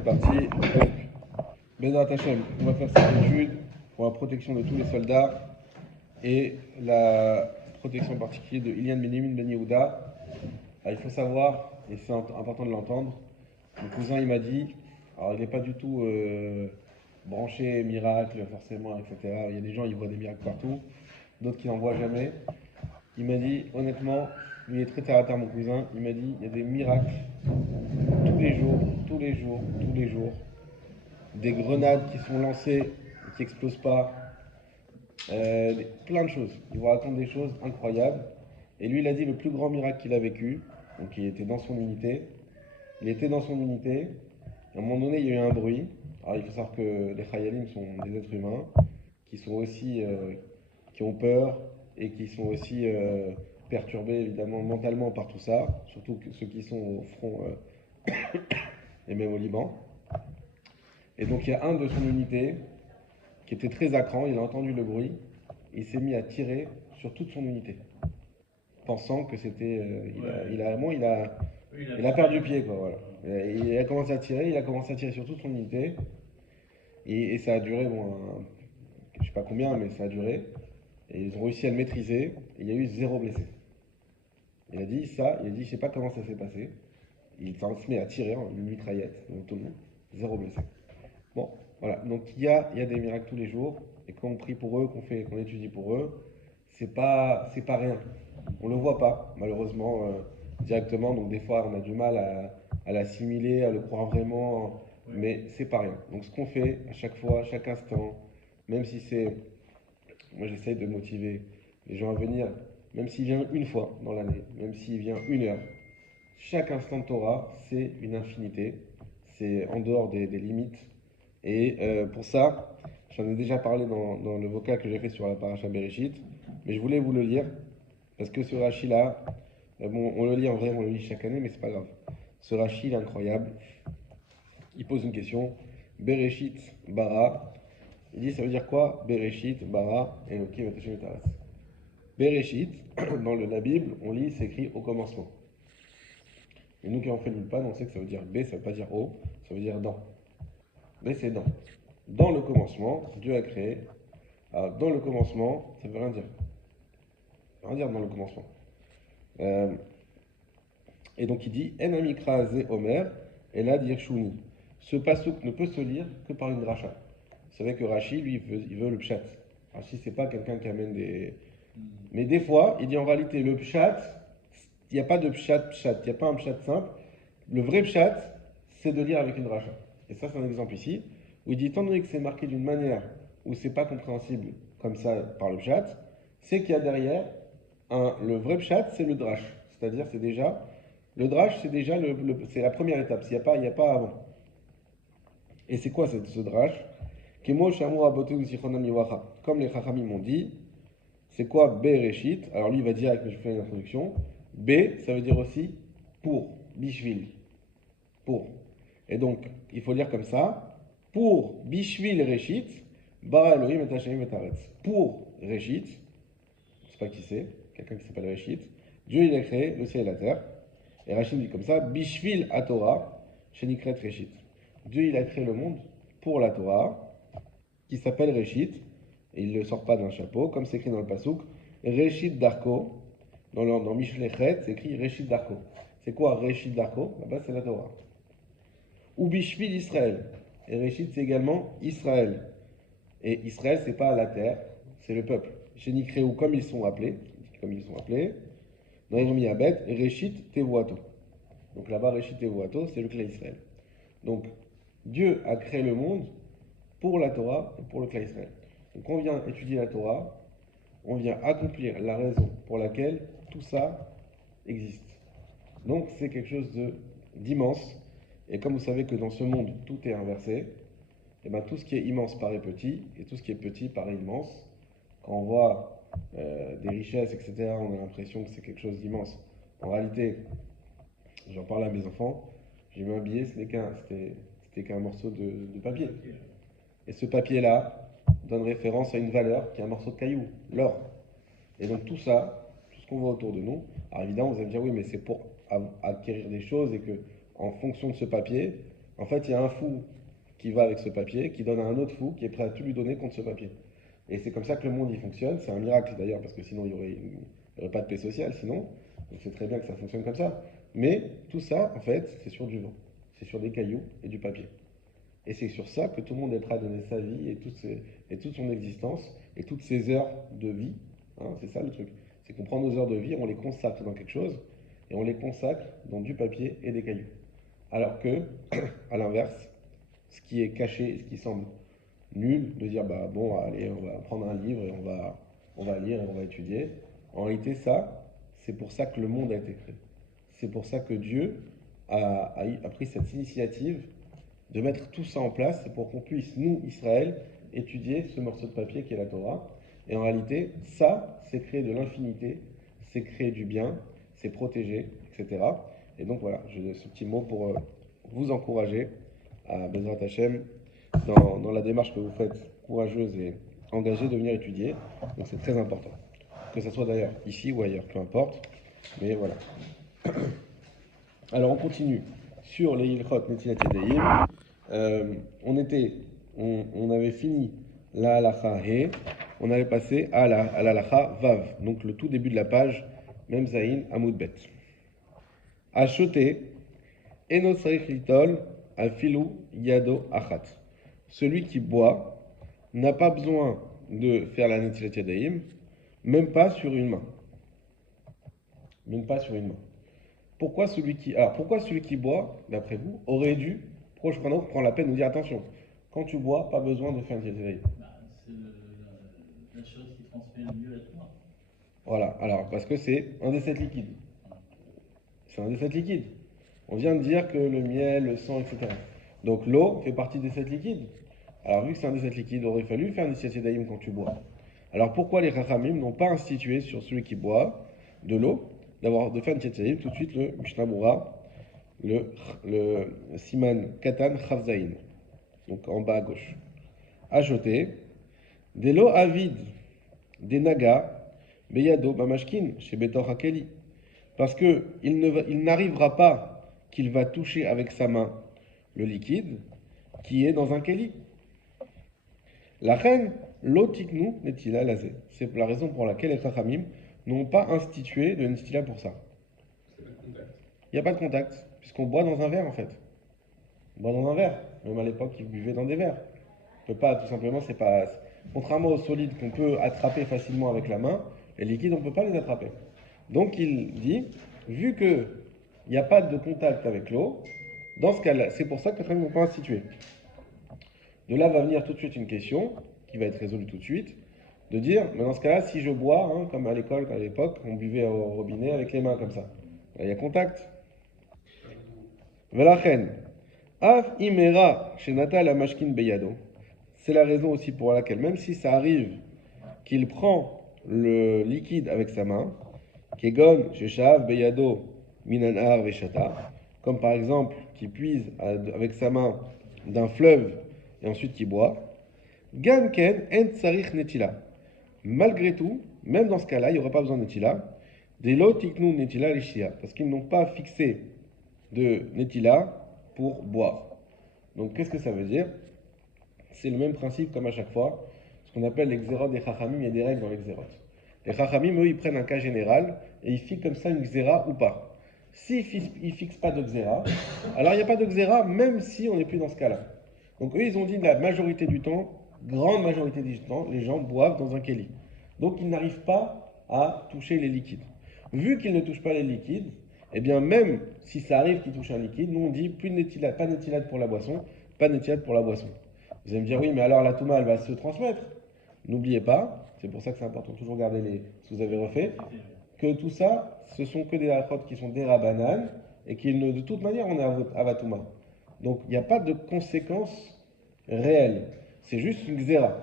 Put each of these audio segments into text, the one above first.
est parti. Donc, Bezrat Hashem, on va faire cette étude pour la protection de tous les soldats et la protection en particulier de Ilian Benyamin Ben Yehuda. Il faut savoir, et c'est important de l'entendre, mon cousin il m'a dit, alors il n'est pas du tout branché miracle forcément, etc. Il y a des gens ils voient des miracles partout, d'autres qui n'en voient jamais. Il m'a dit honnêtement, lui il est très terre à terre mon cousin, il m'a dit il y a des miracles tous les jours, tous les jours, tous les jours. Des grenades qui sont lancées et qui n'explosent pas, plein de choses. Il vous raconte des choses incroyables. Et lui, il a dit le plus grand miracle qu'il a vécu, donc il était dans son unité. Il était dans son unité, et à un moment donné, il y a eu un bruit. Alors il faut savoir que les Khayalim sont des êtres humains qui sont aussi, qui ont peur et qui sont aussi perturbés évidemment mentalement par tout ça, surtout ceux qui sont au front et même au Liban. Et donc il y a un de son unité qui était très à cran, il a entendu le bruit, et il s'est mis à tirer sur toute son unité, pensant que c'était... il a perdu pied, quoi, voilà. Il a commencé à tirer, il a commencé à tirer sur toute son unité, et ça a duré, bon, je sais pas combien, mais ça a duré, et ils ont réussi à le maîtriser, et il y a eu 0 blessé. Il a dit ça, il a dit, je sais pas comment ça s'est passé, il se met à tirer, une mitraillette, donc tout le monde, 0 blessé. Bon, voilà. Donc il y a des miracles tous les jours. Et quand on prie pour eux, qu'on étudie pour eux, c'est pas rien. On ne le voit pas, malheureusement, directement. Donc des fois, on a du mal à l'assimiler, à le croire vraiment. Mais c'est pas rien. Donc ce qu'on fait à chaque fois, à chaque instant, même si c'est... Moi, j'essaye de motiver les gens à venir, même s'il vient une fois dans l'année, même s'il vient 1 heure. Chaque instant de Torah, c'est une infinité. C'est en dehors des limites. Et pour ça, j'en ai déjà parlé dans le vocal que j'ai fait sur la paracha Bereshit, mais je voulais vous le lire, parce que ce Rashi-là, bon, on le lit en vrai, on le lit chaque année, mais c'est pas grave. Ce Rashi, il est incroyable. Il pose une question. Bereshit, bara. Il dit, ça veut dire quoi? Bereshit, bara, Elokim et Hashem et Taras. Bereshit, dans la Bible, on lit, c'est écrit au commencement. Mais nous qui avons fait l'ulpan, on sait que ça veut dire B, ça veut pas dire au, ça veut dire dans. B, c'est dans. Dans le commencement, Dieu a créé. Alors, dans le commencement, ça veut rien dire. Rien dire dans le commencement. Euh, et donc il dit En amikra ze omer, et là dire shuni. Ce pasouk ne peut se lire que par une dracha. Vous savez que Rashi, lui, il veut le pshat. Rashi, c'est pas quelqu'un qui amène des. Mais des fois, il dit en réalité le pshat, il n'y a pas de pshat, il n'y a pas un pshat simple. Le vrai pshat, c'est de lire avec une dracha. Et ça, c'est un exemple ici, où il dit, étant donné que c'est marqué d'une manière où c'est pas compréhensible comme ça par le pshat, c'est qu'il y a derrière le vrai pshat, c'est le drash. C'est-à-dire, c'est déjà, le drash, c'est déjà c'est la première étape. Il y a pas avant. Et c'est quoi ce drash? Kemo shamu abote ou zichronam yiwacha. Comme les chachamim m'ont dit, c'est quoi Bereshit? Alors lui, il va dire, mais je fais une introduction. B, ça veut dire aussi pour, bishvil, pour. Et donc, il faut lire comme ça. Pour bishvil reshit, bara Elohim et Hashem et Aretz. Pour reshit, je ne sais pas qui c'est, quelqu'un qui s'appelle reshit, Dieu il a créé le ciel et la terre. Et Rachid dit comme ça, bishvil à Torah, shenikret reshit. Dieu il a créé le monde pour la Torah, qui s'appelle reshit, et il ne le sort pas d'un chapeau, comme c'est écrit dans le Passouk, Reshit Darko, dans Mishlechet, c'est écrit Reshit Darko. C'est quoi Reshit Darko? Là-bas, c'est la Torah. Ou Bishvil Israël. Et Reshit, c'est également Israël. Et Israël, c'est pas la terre, c'est le peuple. Chez Nikréou, comme ils sont appelés, dans Yom Yabet, Reshit Tevuato. Donc là-bas, Reshit Tevuato, c'est le clan Israël. Donc, Dieu a créé le monde pour la Torah et pour le clan Israël. Donc on vient étudier la Torah, on vient accomplir la raison pour laquelle tout ça existe. Donc c'est quelque chose d'immense. Et comme vous savez que dans ce monde, tout est inversé, et bien tout ce qui est immense paraît petit, et tout ce qui est petit paraît immense. Quand on voit des richesses, etc., on a l'impression que c'est quelque chose d'immense. En réalité, j'en parle à mes enfants, j'ai mis un billet, c'était qu'un morceau de papier. Et ce papier-là donne référence à une valeur qui est un morceau de caillou, l'or. Et donc tout ça, tout ce qu'on voit autour de nous, alors évidemment vous allez me dire oui mais c'est pour acquérir des choses et que en fonction de ce papier, En fait, il y a un fou qui va avec ce papier, qui donne à un autre fou qui est prêt à tout lui donner contre ce papier. Et c'est comme ça que le monde il fonctionne. C'est un miracle d'ailleurs, parce que sinon il y aurait pas de paix sociale sinon. Donc c'est très bien que ça fonctionne comme ça. Mais tout ça, en fait, c'est sur du vent. C'est sur des cailloux et du papier. Et c'est sur ça que tout le monde est prêt à donner sa vie et toute son existence et toutes ses heures de vie. Hein, c'est ça le truc. C'est qu'on prend nos heures de vie, on les consacre dans quelque chose et on les consacre dans du papier et des cailloux. Alors que, à l'inverse, ce qui est caché, ce qui semble nul, de dire bah bon, allez, on va prendre un livre et on va lire et on va étudier. En réalité, ça, c'est pour ça que le monde a été créé. C'est pour ça que Dieu a pris cette initiative de mettre tout ça en place, c'est pour qu'on puisse, nous, Israël, étudier ce morceau de papier qui est la Torah. Et en réalité, ça, c'est créer de l'infinité, c'est créer du bien, c'est protéger, etc. Et donc voilà, j'ai ce petit mot pour vous encourager à Bezrat Hashem dans la démarche que vous faites, courageuse et engagée de venir étudier. Donc c'est très important. Que ce soit d'ailleurs ici ou ailleurs, peu importe. Mais voilà. Alors on continue sur les Ilchot Netilat Yadayim. On avait fini la halacha He, on allait passer à la halacha Vav, donc le tout début de la page, Mem Zayin Amud Bet. Achoté, Eno Sarich Litol, Afilu Yado Achat. Celui qui boit n'a pas besoin de faire la Netilat Yadayim, même pas sur une main. Même pas sur une main. Pourquoi celui qui boit, d'après vous, aurait dû, pourquoi je prends la peine de nous dire attention, quand tu bois, pas besoin de faire une diététique. C'est la chose qui transmet le mieux à toi. Voilà, alors parce que c'est un des sept liquides. C'est un des sept liquides. On vient de dire que le miel, le sang, etc. Donc l'eau fait partie des sept liquides. Alors vu que c'est un des sept liquides, il aurait fallu faire une diététique quand tu bois. Alors pourquoi les Chachamim n'ont pas institué sur celui qui boit de l'eau de faire une diététique tout de suite le Mishnah Moura, le Siman Katan Chavzaïn, donc en bas à gauche. Ajouter des lots avides, des nagas, beyado bamashkin, chez Betor Hakeli. Parce que il n'arrivera pas qu'il va toucher avec sa main le liquide qui est dans un keli. La reine, l'otiknu netila lazé. C'est la raison pour laquelle les chachamim n'ont pas institué de netila pour ça. Il n'y a pas de contact, puisqu'on boit dans un verre en fait. On boit dans un verre. Même à l'époque, ils buvaient dans des verres. On peut pas, tout simplement, c'est pas. Contrairement aux solides qu'on peut attraper facilement avec la main, les liquides, on ne peut pas les attraper. Donc il dit, vu qu'il n'y a pas de contact avec l'eau, dans ce cas-là, c'est pour ça que les ne vont pas instituer. De là va venir tout de suite une question, qui va être résolue tout de suite, de dire, mais dans ce cas-là, si je bois, hein, comme à l'école, à l'époque, on buvait au robinet avec les mains comme ça. Là, il y a contact. Velachen, Av imera chez Natal Amashkin Beyado. C'est la raison aussi pour laquelle, même si ça arrive qu'il prend le liquide avec sa main, Kegon, Sheshav, Beyado, Minanar, Veshata, comme par exemple qui puise avec sa main d'un fleuve et ensuite qui boit, Gamken en tsarich netila. Malgré tout, même dans ce cas-là, il n'y aura pas besoin de netila, des lotiknu netila lishia, parce qu'ils n'ont pas fixé de netila pour boire. Donc qu'est-ce que ça veut dire? C'est le même principe comme à chaque fois, ce qu'on appelle les xérot des chachamim, il y a des règles dans les xérot. Les chachamim, eux, ils prennent un cas général et ils fixent comme ça une xéra ou pas. S'ils ne fixent pas de xéra, alors il n'y a pas de xéra même si on n'est plus dans ce cas-là. Donc eux, ils ont dit la majorité du temps, grande majorité du temps, les gens boivent dans un kéli. Donc ils n'arrivent pas à toucher les liquides. Vu qu'ils ne touchent pas les liquides, eh bien même si ça arrive qu'ils touchent un liquide, nous on dit plus de nétilade, pas de nétilade pour la boisson, pas de nétilade pour la boisson. Vous allez me dire oui, mais alors la touma elle va se transmettre. N'oubliez pas, c'est pour ça que c'est important de toujours garder les, si vous avez refait, que tout ça, ce sont que des halachot qui sont des rabanan et qui de toute manière on est à Vatouma. Donc il n'y a pas de conséquences réelles. C'est juste une xéra.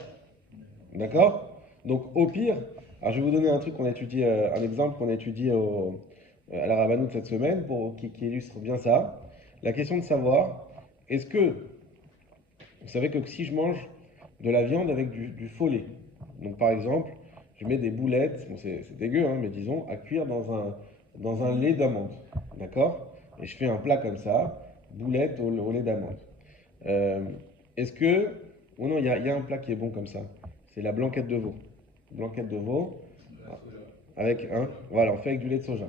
D'accord? Donc au pire, alors je vais vous donner un truc qu'on a étudié, un exemple qu'on a étudié à la Rabanout cette semaine qui illustre bien ça. La question de savoir, est-ce que vous savez que si je mange de la viande avec du faux lait, donc par exemple, je mets des boulettes, bon c'est dégueu, hein, mais disons, à cuire dans un lait d'amande, d'accord? Et je fais un plat comme ça, boulettes au lait d'amande. Euh, Est-ce que. Ou non, il y a un plat qui est bon comme ça. C'est la blanquette de veau. Blanquette de veau avec un. Voilà, on fait avec du lait de soja.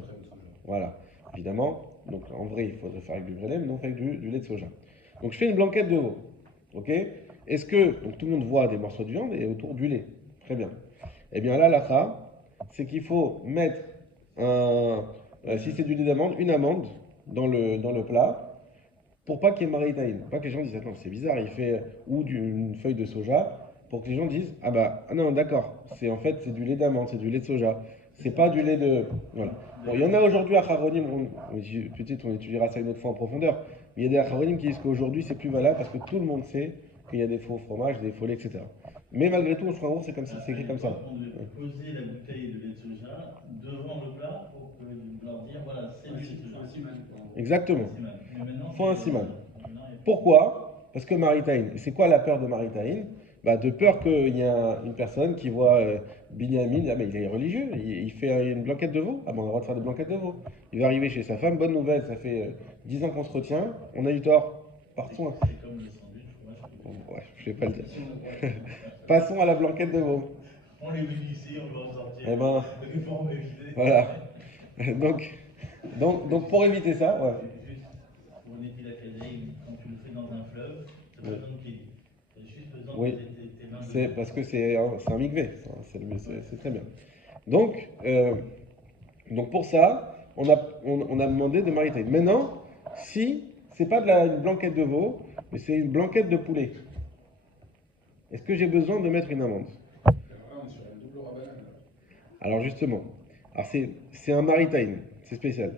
Voilà, évidemment. Donc en vrai, il faudrait faire avec du vrai lait, mais nous on fait avec du lait de soja. Donc je fais une blanquette de veau. Ok? Est-ce que. Donc tout le monde voit des morceaux de viande et autour du lait. Très bien. Eh bien là, l'akha, c'est qu'il faut mettre un. Si c'est du lait d'amande, une amande dans le plat pour pas qu'il y ait marétaïne. Pas que les gens disent, attends, c'est bizarre, il fait. Ou d'une feuille de soja, pour que les gens disent, ah bah, ah non, d'accord, c'est en fait, c'est du lait d'amande, c'est du lait de soja. C'est pas du lait de. Voilà. Bon, il y en a aujourd'hui à Haronim, peut-être on étudiera ça une autre fois en profondeur, mais il y a des Haronim qui disent qu'aujourd'hui c'est plus valable parce que tout le monde sait qu'il y a des faux fromages, des faux laits, etc. Mais malgré tout, au Shulchan c'est comme ça, c'est À écrit comme ça. l'époque, on devait poser la bouteille de lait de soja devant le plat pour leur dire voilà, c'est du lait de soja. Exactement. C'est mal. Mais maintenant, Il faut un siman. maintenant, il y a plus. Pourquoi? Parce que Maritaïn. Et c'est quoi la peur de Maritaïn? Bah, de peur qu'il y ait une personne qui voit Binyamin, ah mais il est religieux, il fait une blanquette de veau. Ah bon, on a le droit de faire des blanquettes de veau. Il va arriver chez sa femme, bonne nouvelle, ça fait 10 ans qu'on se retient, on a eu tort. Partons. C'est comme le sandwich fromage. Bon, ouais, je vais pas le dire. Passons à la blanquette de veau. On les vit ici, on va en sortir. Eh ben, Des fois, on va éviter. voilà. Donc, donc pour éviter ça, ouais. C'est juste pour une étude académique, quand tu le fais dans un fleuve, tu n'as pas Oui. besoin de pied. Tu as juste besoin Oui. de tes mains C'est dedans. parce que c'est un mikvé, c'est très bien. Donc, donc pour ça, on a demandé de mariter. Maintenant, si c'est pas une blanquette de veau, mais c'est une blanquette de poulet, est-ce que j'ai besoin de mettre une amande? Alors justement, alors c'est un maritime, c'est spécial.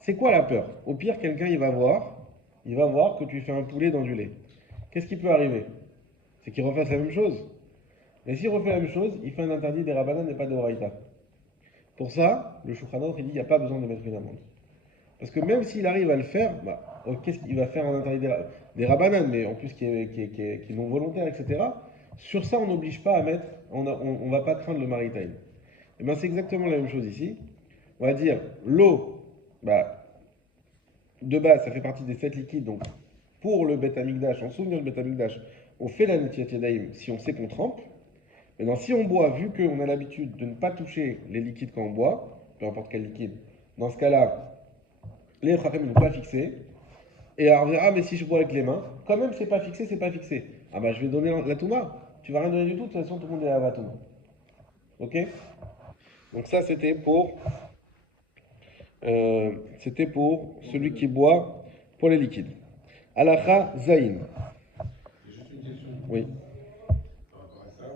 C'est quoi la peur? Au pire, quelqu'un il va voir que tu fais un poulet dans du lait. Qu'est-ce qui peut arriver? C'est qu'il refasse la même chose. Et s'il refait la même chose, il fait un interdit des rabanan et pas de oraïta. Pour ça, le Shulchan Aruch, il dit il n'y a pas besoin de mettre une amende. Parce que même s'il arrive à le faire, bah, qu'est-ce qu'il va faire un interdit des rabanan, mais en plus qui est non volontaire, etc. Sur ça, on n'oblige pas à mettre, on va pas craindre le maritime. Et bien c'est exactement la même chose ici. On va dire l'eau, bah, de base, ça fait partie des 7 liquides, donc pour le Beth Amikdash, en souvenir du Beth Amikdash, on fait la Netilat Yadayim si on sait qu'on trempe. Maintenant, si on boit, vu qu'on a l'habitude de ne pas toucher les liquides quand on boit, peu importe quel liquide, dans ce cas-là, les Chachamim ne vont pas fixer. Et alors on dira, ah, mais si je bois avec les mains, quand même, c'est pas fixé, c'est pas fixé. Ah, bah, je vais donner la Touma. Tu vas rien donner du tout, de toute façon, tout le monde est à la Touma. Ok? Donc, ça, c'était pour celui qui boit pour les liquides. Alacha Zain. J'ai juste une question Oui. par rapport à ça.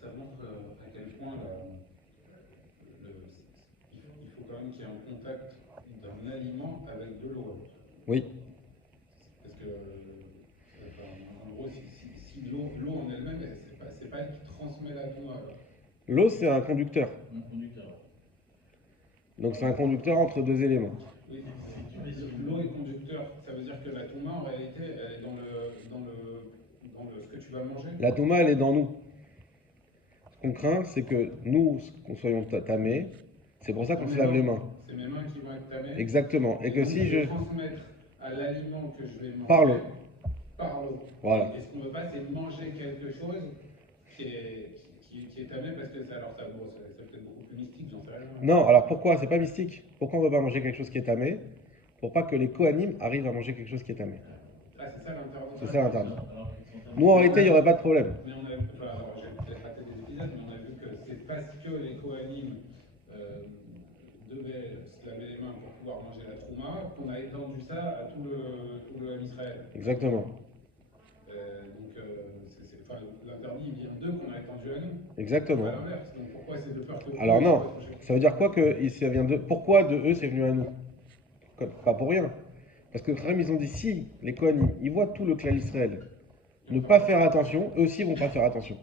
Ça montre à quel point il faut quand même qu'il y ait un contact d'un aliment avec de l'eau. Oui. Parce que, en gros, si l'eau en elle-même, c'est pas elle qui transmet la noix. L'eau, c'est un conducteur. Un conducteur. Donc, c'est un conducteur entre deux éléments. Oui, Si tu mets sur l'eau est conducteur. Ça veut dire que la touma, en réalité, elle est dans ce que tu vas manger. La Touma, elle est dans nous. Ce qu'on craint, c'est que nous, qu'on soyons tamés, c'est pour ça qu'on se lave les mains. C'est mes mains qui vont être tamées. Exactement. Et que donc, si je vais je. transmettre à l'aliment que je vais manger Par l'eau. Par l'eau. Voilà. Et ce qu'on ne veut pas, c'est manger quelque chose qui est tamé parce que ça, alors ça, bon, c'est peut-être beaucoup plus mystique, j'en sais rien. Non, alors pourquoi? C'est pas mystique. Pourquoi on ne veut pas manger quelque chose qui est tamé? Pour pas que les Kohanim arrivent à manger quelque chose qui est tamé. Ah, c'est ça l'interdit. C'est ça l'interdit. alors qu'ils sont Nous, en réalité, il n'y aurait pas de problème. Mais on a vu, enfin, alors j'ai peut-être raté des épisodes, mais on a vu que c'est parce que les Kohanim devaient se laver les mains pour pouvoir manger la trouma qu'on a étendu ça à tout le Ham Israël. Exactement. Enfin, l'interdit vient d'eux qu'on a étendu à nous. Exactement. Pas l'inverse. Donc pourquoi c'est de peur que Alors eux non, soient touchés? ça veut dire quoi que ça vient de. Pourquoi de eux c'est venu à nous? Pas pour rien. Parce que quand même, ils ont dit si les Kohanim, ils voient tout le clan Israël ne pas faire attention, eux aussi vont pas faire attention.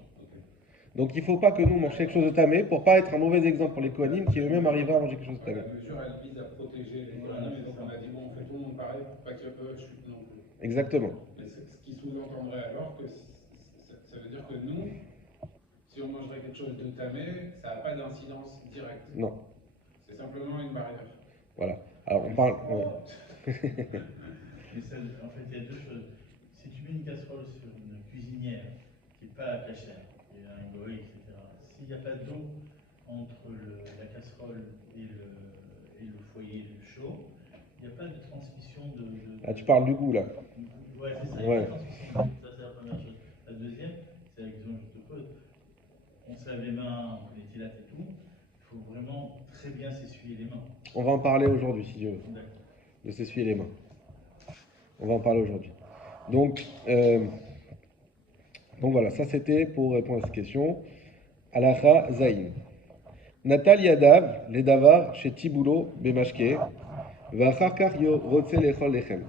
Donc il ne faut pas que nous on mange quelque chose de tamé pour pas être un mauvais exemple pour les Kohanim qui eux-mêmes arriveraient à manger quelque chose de tamé. La mesure, elle vise à protéger les Kohanim, et donc on a dit bon, on fait tout le monde pareil pour pas qu'eux chutent non plus. Exactement. Mais ce qui sous-entendrait alors que ça veut dire que nous, si on mangerait quelque chose de tamé, ça n'a pas d'incidence directe. Non. C'est simplement une barrière. Voilà. Alors on parle. Ouais. Mais ça, en fait, il y a deux choses. pas cachère, il y a un goy, etc. S'il n'y a pas d'eau entre la casserole et le foyer chaud, il n'y a pas de transmission Ah, tu parles du goût là. Ouais, c'est ça, il n'y a Ouais. pas de transmission de goût. Ça, c'est la première chose. La deuxième, c'est la question que je te pose. On se lave les mains, on fait les tilates et tout. Il faut vraiment très bien s'essuyer les mains. On va en parler aujourd'hui, si Dieu veut, D'accord. de s'essuyer les mains. On va en parler aujourd'hui. Donc voilà, ça c'était pour répondre à cette question. Alacha Zain. Natal Yadav, les davar, chez Tiboulo, Bemashke, Vacharkar yo rotse lechol lechem.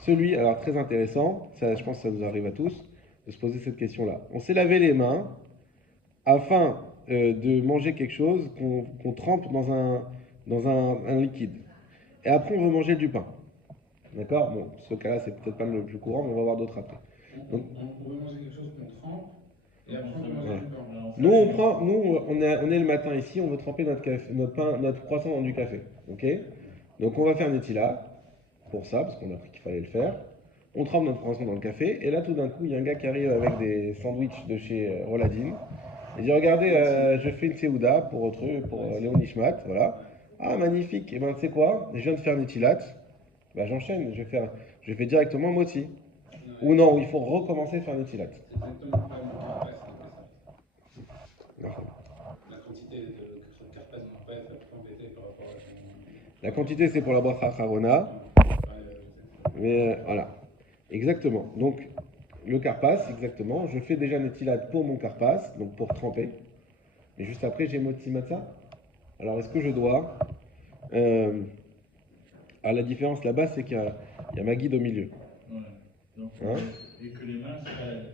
Celui, alors très intéressant, ça, je pense que ça nous arrive à tous, de se poser cette question-là. On s'est lavé les mains afin de manger quelque chose qu'on trempe dans un liquide. Et après, on veut manger du pain. D'accord? Bon, ce cas-là, c'est peut-être pas le plus courant, mais on va voir d'autres après. Donc, On veut manger quelque chose qu'on trempe, et après on veut manger ouais. du pain. Nous, on est le matin ici, on veut tremper notre café, notre pain, notre croissant dans du café. Ok? Donc on va faire Nutella pour ça, parce qu'on a appris qu'il fallait le faire. On trempe notre croissant dans le café, et là tout d'un coup, il y a un gars qui arrive avec des sandwichs de chez Roladine. Il dit regardez, je fais une Seouda pour Léon Nishmat, voilà. Ah magnifique, et ben tu sais quoi? Je viens de faire Nutilat, bah j'enchaîne, je fais directement Moti. Ou non, il faut recommencer à faire Nutilat. C'est exactement le problème du carpas qui était ça. La quantité de carpas dont on fait, ça peut embêter par rapport à ton... La quantité c'est pour la bracha Harona, mais voilà, exactement. Donc le carpas, exactement, je fais déjà Nutilat pour mon carpas, donc pour tremper. Et juste après j'ai Moti Matzah. Alors est-ce que je dois ah, la différence là-bas, c'est qu'il y a ma guide au milieu. Ouais. Donc, Hein? et que les mains se baladent.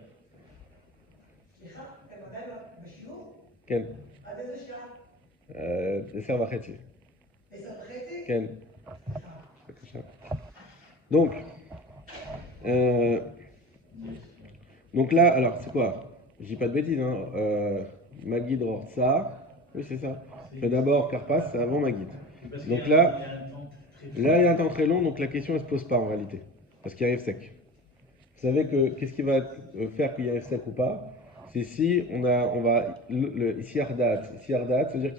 Ken. Tesser וחצי. Ken. בבקשה. Donc, donc là, alors c'est quoi? Je dis pas de bêtises, hein. Ma guide ça. Oui, c'est ça. Je fais d'abord Carpas, c'est avant ma guide. Donc là, il y a un temps très long, donc la question ne se pose pas en réalité. Parce qu'il arrive sec. Vous savez que qu'est-ce qui va faire qu'il arrive sec ou pas? C'est si on va ici Ardat, ça veut dire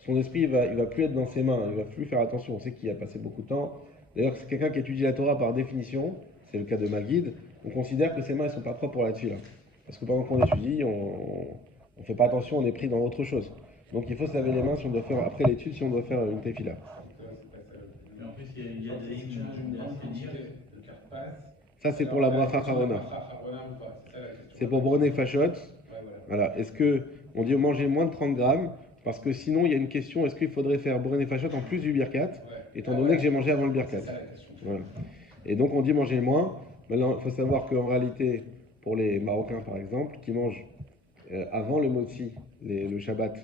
son esprit il va plus être dans ses mains, il va plus faire attention. On sait qu'il a passé beaucoup de temps. D'ailleurs, c'est quelqu'un qui étudie la Torah par définition, c'est le cas de ma guide. On considère que ses mains ne sont pas propres pour la tuile. Parce que pendant qu'on étudie, on fait pas attention, on est pris dans autre chose. Donc il faut se laver les mains si on doit faire après l'étude, si on doit faire une tefila. Mais en plus, il y a des de carpas. Ça c'est pour la bracha harona. C'est pour Broné Fachot. Voilà. Est-ce que on dit manger moins de 30 grammes? Parce que sinon, il y a une question, est-ce qu'il faudrait faire Broné Fachot en plus du birkat, étant donné que j'ai mangé avant le birkat? Voilà. Et donc on dit manger moins. Maintenant, il faut savoir qu'en réalité, pour les Marocains par exemple, qui mangent avant le motzi, le Shabbat,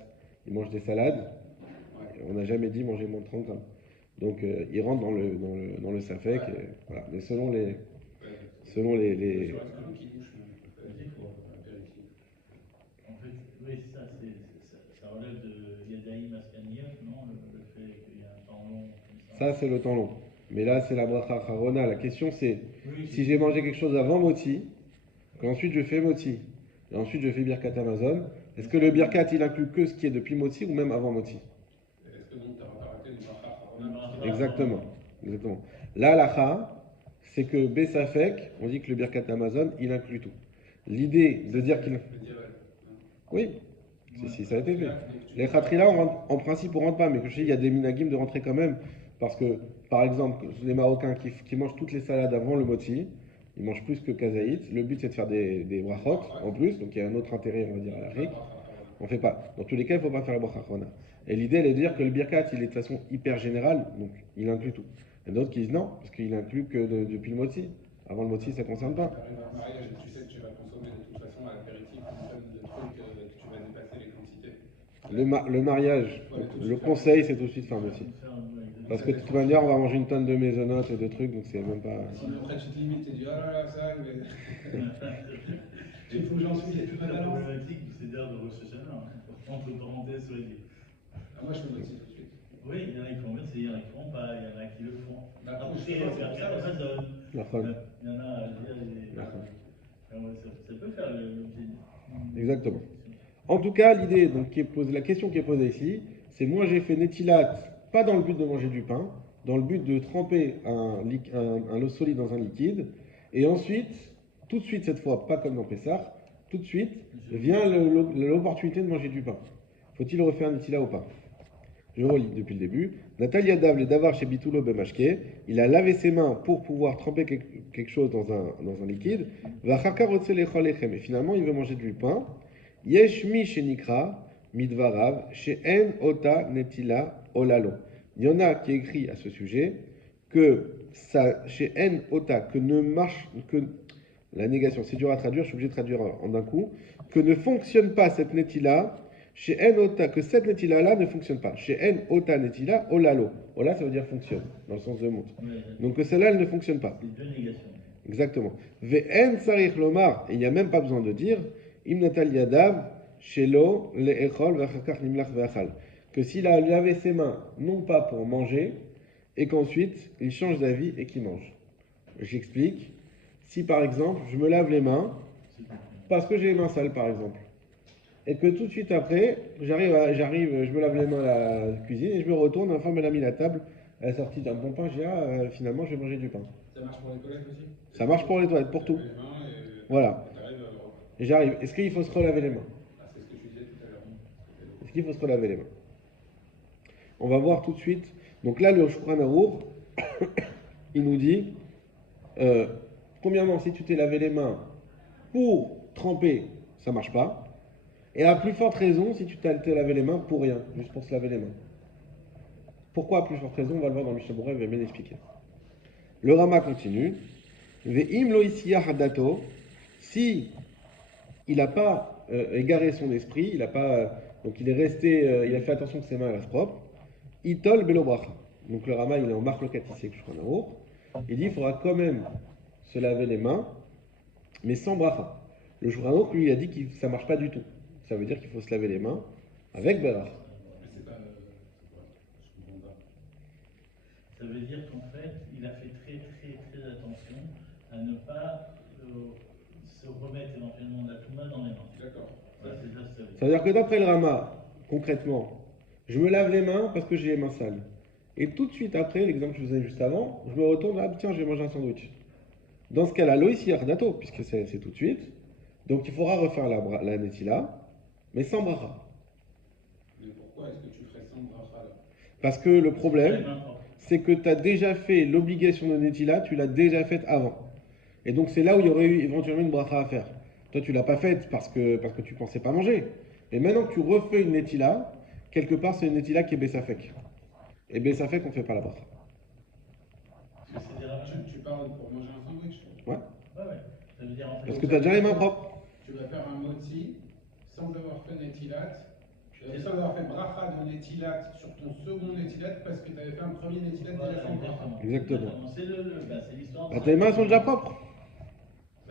ils mangent des salades. On n'a jamais dit manger moins de 30 grammes. Donc ils rentrent dans le safek. Voilà. Mais selon les En fait, oui, ça relève de Yadaïm Askaniyot, non? Le fait qu'il y a un temps long comme ça. Ça, c'est le temps long. Mais là, c'est la bracha harona. La question, c'est Oui, si j'ai mangé quelque chose avant moti, qu'ensuite je fais moti, et ensuite je fais birkat Amazon, est-ce que le birkat, il inclut que ce qui est depuis moti ou même avant moti? Est-ce que donc tu n'auras pas raté du bracha harona? Exactement. Là, l'akha, c'est que Bessafek, on dit que le birkat Amazon, il inclut tout. L'idée de dire qu'il... Oui, si, ça a été fait. Les khatrila, en principe, on rentre pas, mais que je dis, il y a des minagim de rentrer quand même, parce que, par exemple, les Marocains qui mangent toutes les salades avant le moti, ils mangent plus que kazaït. Le but, c'est de faire des brachot en plus, donc il y a un autre intérêt, on va dire, à la rik. On fait pas. Dans tous les cas, il ne faut pas faire la bracha harona. Et l'idée, elle est de dire que le birkat, il est de façon hyper générale, donc il inclut tout. Il y a d'autres qui disent non, parce qu'il inclut que depuis le moti. Avant le moti, ça ne concerne pas. Tu arrives à un mariage et tu sais que tu vas consommer de toute façon à l'apéritif une tonne de trucs que tu vas dépasser les quantités. Le mariage, le conseil, c'est tout de suite faire moti. Parce que de toute manière, on va manger une tonne de maisonnottes et de trucs, donc c'est même pas. Si après tu te limites, tu dis oh là là, ça, mais. Il faut que j'en suis, il y a toute la la balance. problématique du Seder de Rosh Hashanah, entre parenthèses, sur les deux. Moi, je fais moitié tout de suite. Oui, il y en a qui font bien, il y en a qui font pas, il y en a qui le font. Après, Après, c'est ça ça. il y en a, je veux dire, ça peut faire l'objet. Exactement. En tout cas, l'idée, donc, la question qui est posée ici, c'est moi j'ai fait Netilat, pas dans le but de manger du pain, dans le but de tremper un lot solide dans un liquide, et ensuite, tout de suite cette fois, pas comme dans Pessah, tout de suite vient l'opportunité de manger du pain. Faut-il refaire Netilat ou pas? Je relis depuis le début. Natalia Dav, le Davar chez Bitulo Bemashke, il a lavé ses mains pour pouvoir tremper quelque chose dans un liquide. Et finalement, il veut manger du pain. Yeshmi chez Nikra, Midvarav, chez En Ota Netila Olalo. Il y en a qui écrit à ce sujet que ça, chez En Ota, que ne marche, que la négation, c'est dur à traduire, je suis obligé de traduire en un coup, que ne fonctionne pas cette Netila. Chez En Ota, que cette netila-là ne fonctionne pas. Chez En Ota netila, olalo. Ola, ça veut dire fonctionne, dans le sens de monte. Donc que celle-là, elle ne fonctionne pas. C'est deux négations. Exactement. Ve'en sarich lomar, et il n'y a même pas besoin de dire, im natal yadav, shelo, le'echol, ve'achakach nimlach ve'achal. Que s'il a lavé ses mains, non pas pour manger, et qu'ensuite, il change d'avis et qu'il mange. J'explique. Si par exemple, je me lave les mains, parce que j'ai les mains sales par exemple, et que tout de suite après, j'arrive, je me lave les mains à la cuisine et je me retourne, ma femme elle a mis la table, elle a sorti d'un bon pain, j'ai dit finalement je vais manger du pain. Ça marche pour les toilettes aussi? Ça marche pour les toilettes, pour Tu tout. laves les mains et Voilà. t'arrives Et j'arrive. Est-ce qu'il faut se relaver les mains? Ah, c'est ce que tu disais tout à l'heure. Est-ce qu'il faut se relaver les mains? On va voir tout de suite. Donc là, le Shulchan Arour, il nous dit, euh, premièrement, si tu t'es lavé les mains pour tremper, ça marche pas. Et à plus forte raison, si tu t'es lavé les mains pour rien, juste pour se laver les mains. Pourquoi à plus forte raison? On va le voir dans Mishnah Berurah, il va bien expliquer. Le Rama continue. Ve'im lo isiya hadato, si il n'a pas égaré son esprit, il a pas, donc il est resté, il a fait attention que ses mains restent propres. Itol belo bracha. Donc le Rama, il est en marque locat ici avec Shulchan Arour. Il dit, il faudra quand même se laver les mains, mais sans bracha. Le Shulchan Arour, lui, il a dit que ça marche pas du tout. Ça veut dire qu'il faut se laver les mains avec bracha. Mais c'est pas. Je comprends pas. Ça veut dire qu'en fait, il a fait très attention à ne pas se remettre éventuellement de la touma dans les mains. D'accord. Ça, c'est ça, ça veut dire. Ça veut dire que d'après le Rama, concrètement, je me lave les mains parce que j'ai les mains sales. Et tout de suite après, l'exemple que je vous ai juste avant, je me retourne, ah tiens, je vais manger un sandwich. Dans ce cas-là, loïs yardato, puisque c'est tout de suite. Donc il faudra refaire la netila, mais sans bracha. Mais pourquoi est-ce que tu ferais sans bracha là? Parce que le Les problème, mains propres. c'est que tu as déjà fait l'obligation de netila, tu l'as déjà faite avant. Et donc c'est là où il y aurait eu éventuellement une bracha à faire. Toi, tu l'as pas faite parce que tu pensais pas manger. Et maintenant que tu refais une netila, quelque part, c'est une netila qui est bessafek. Et bessafek, on fait pas la bracha. Parce que c'est des ravages. Tu parles pour manger un sandwich? Ouais. Ouais. Ça veut dire en fait. Parce que tu as déjà les mains propres. Tu vas faire un moti sans avoir fait netilat, sans avoir fait bracha de netilat sur ton second netilat parce que tu avais fait un premier netilat Voilà, déjà sans bracha. Exactement. C'est c'est l'histoire. Ah, tes mains sont déjà propres.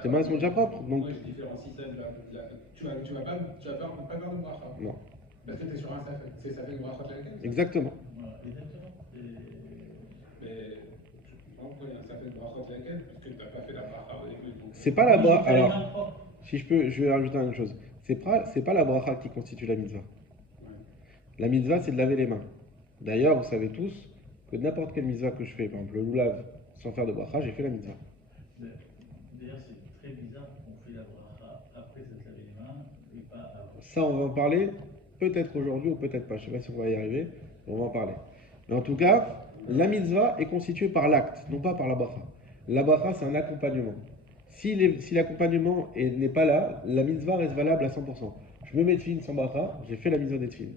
Tes mains sont déjà propres. Donc, Moi, je différencie ça de la. Tu vas pas faire de bracha. non. Parce que tu es sur un safek. C'est safek bracha de laquelle? Exactement. Voilà, exactement. Mais je comprends pourquoi il y a un safek bracha de laquelle, puisque tu n'as pas fait la bracha au début. Donc, C'est pas la Moi, je bracha. fais les Alors, mains propres. si je peux, je vais rajouter une chose. C'est pas la bracha qui constitue la mitzvah. ouais. La mitzvah, c'est de laver les mains. D'ailleurs, vous savez tous que n'importe quelle mitzvah que je fais, par exemple le loulav, sans faire de bracha, j'ai fait la mitzvah. D'ailleurs, c'est très bizarre qu'on fait la bracha après s'être lavé les mains et pas avant. Ça, on va en parler peut-être aujourd'hui ou peut-être pas. Je sais pas si on va y arriver, mais on va en parler. Mais en tout cas, la mitzvah est constituée par l'acte, non pas par la bracha. La bracha, c'est un accompagnement. Si l'accompagnement n'est pas là, la mitzvah reste valable à 100%. Je me mets de film sans bracha, j'ai fait la mitzvah des tefilines.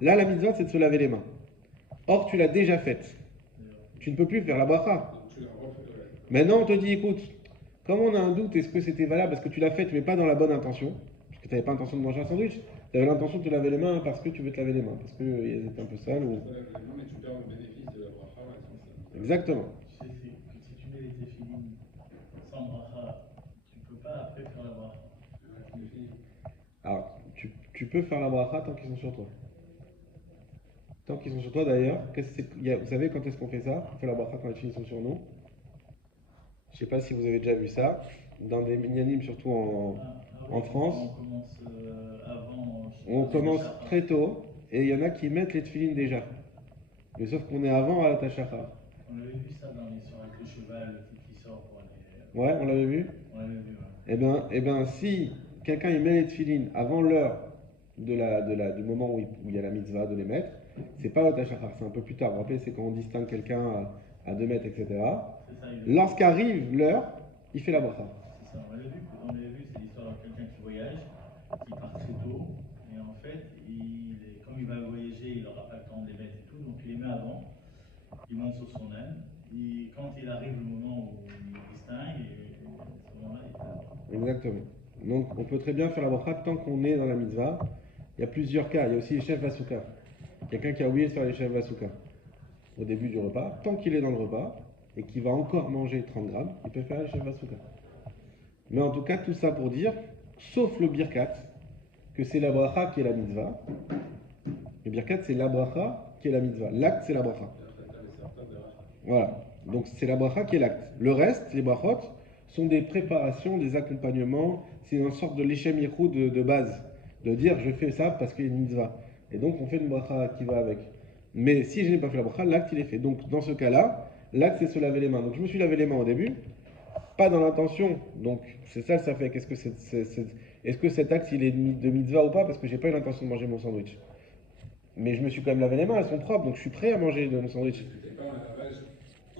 Là, la mitzvah, c'est de se laver les mains. Or, tu l'as déjà faite. Tu ne peux plus faire la bracha. Donc, tu la refais. Ouais. Maintenant, on te dit, écoute, comme on a un doute, est-ce que c'était valable parce que tu l'as faite, mais pas dans la bonne intention, parce que tu n'avais pas intention de manger un sandwich, tu avais l'intention de te laver les mains parce que tu veux te laver les mains, parce qu'elles étaient un peu sales. Ou... Tu te lèves les mains, mais tu perds le bénéfice de la bracha. Ouais, c'est ça. Exactement. Tu sais, c'est que si tu mets les téfilines sans bracha, tu peux pas après faire la bracha. Ouais, tu me finis. Alors, tu peux faire la bracha tant qu'ils sont sur toi. Tant qu'ils sont sur toi d'ailleurs, vous savez quand est-ce qu'on fait ça? On fait la bracha quand les filles sont sur nous. Je sais pas si vous avez déjà vu ça. dans des minyanim, surtout en France, On commence avant. on commence très tôt et il y en a qui mettent les tefilines déjà. Mais sauf qu'on est avant à la tachachar. On avait vu ça dans l'histoire avec le cheval, le type qui sort pour aller. Ouais, on l'avait vu? On l'avait vu, ouais. Eh ben, si quelqu'un il met les tefilines avant l'heure du moment où il y a la mitzvah de les mettre, c'est pas la tachachar, c'est un peu plus tard. Vous vous rappelez, c'est quand on distingue quelqu'un à 2 mètres, etc. C'est ça, il est. Lorsqu'arrive l'heure, il fait la bracha. C'est ça, on l'avait vu, c'est l'histoire de quelqu'un qui voyage, qui part très tôt, et en fait, comme il va voyager, il n'aura pas le temps de les mettre et tout, donc il les met avant, il monte sur son âne, et quand il arrive le moment où il distingue, et à ce moment-là, il fait la bracha. Exactement. Donc on peut très bien faire la bracha tant qu'on est dans la mitzvah. Il y a plusieurs cas. Il y a aussi les chefs Vasuka. Quelqu'un qui a oublié de faire les chefs Vasuka au début du repas, tant qu'il est dans le repas et qu'il va encore manger 30 grammes, il peut faire les chefs Vasuka. Mais en tout cas, tout ça pour dire, sauf le birkat, que c'est la bracha qui est la mitzvah. Le birkat, c'est la bracha qui est la mitzvah. L'acte, c'est la bracha. Voilà. Donc c'est la bracha qui est l'acte. Le reste, les brachot, sont des préparations, des accompagnements. C'est une sorte de l'échem yichud de base. De dire, je fais ça parce qu'il y a une mitzvah. Et donc, on fait une bracha qui va avec. Mais si je n'ai pas fait la bracha, l'acte, il est fait. Donc, dans ce cas-là, l'acte, c'est se laver les mains. Donc, je me suis lavé les mains au début, pas dans l'intention. Donc, c'est ça, ça fait. Est-ce que cet acte, il est de mitzvah ou pas? Parce que j'ai pas eu l'intention de manger mon sandwich. Mais je me suis quand même lavé les mains, elles sont propres, donc je suis prêt à manger de mon sandwich. C'était pas un lavage